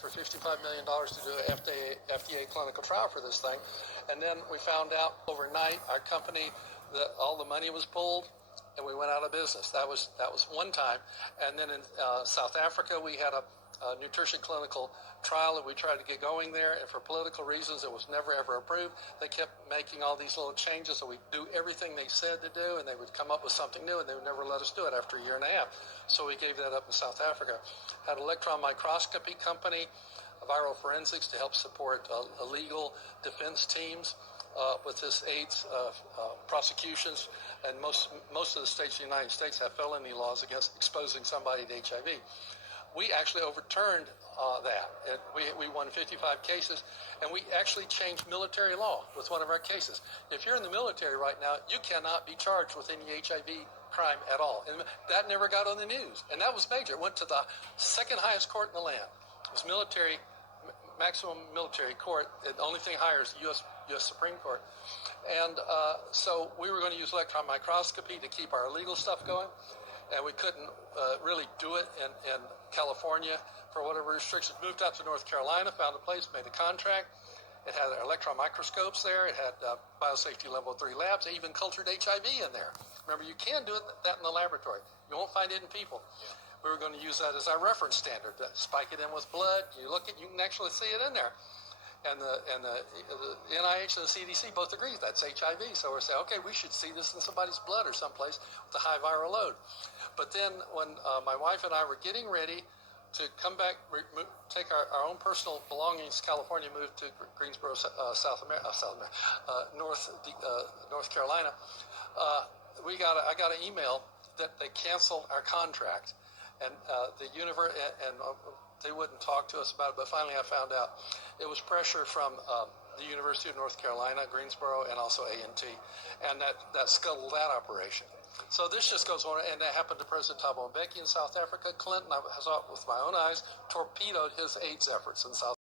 for $55 million to do an FDA clinical trial for this thing. And then we found out overnight, our company, that all the money was pulled and we went out of business. That was one time. And then in South Africa, we had a nutrition clinical trial that we tried to get going there, and for political reasons it was never ever approved. They kept making all these little changes, so we'd do everything they said to do, and they would come up with something new, and they would never let us do it after a year and a half. So we gave that up in South Africa. Had an electron microscopy company, viral forensics, to help support illegal defense teams with this AIDS prosecutions, and most of the states in the United States have felony laws against exposing somebody to HIV. We actually overturned that. We won 55 cases, and we actually changed military law with one of our cases. If you're in the military right now, you cannot be charged with any HIV crime at all. And that never got on the news, and that was major. It went to the second highest court in the land. It was military, maximum military court. The only thing higher is the U.S. Supreme Court. And so we were going to use electron microscopy to keep our illegal stuff going, and we couldn't really do it in California for whatever restrictions. Moved out to North Carolina, found a place, made a contract. It had electron microscopes there. It had biosafety level 3 labs. They even cultured HIV in there. Remember, you can do that in the laboratory. You won't find it in people. Yeah. We were going to use that as our reference standard. Spike it in with blood. You look at, you can actually see it in there. And the NIH and the CDC both agree that's HIV. So we're saying, okay, we should see this in somebody's blood or someplace with a high viral load. But then when my wife and I were getting ready to come back, take our own personal belongings, California, moved to Greensboro, North Carolina, I got an email that they canceled our contract, and they wouldn't talk to us about it. But finally, I found out it was pressure from the University of North Carolina, Greensboro, and also A&T, and that scuttled that operation. So this just goes on, and that happened to President Thabo Mbeki in South Africa. Clinton, I saw it with my own eyes, torpedoed his AIDS efforts in South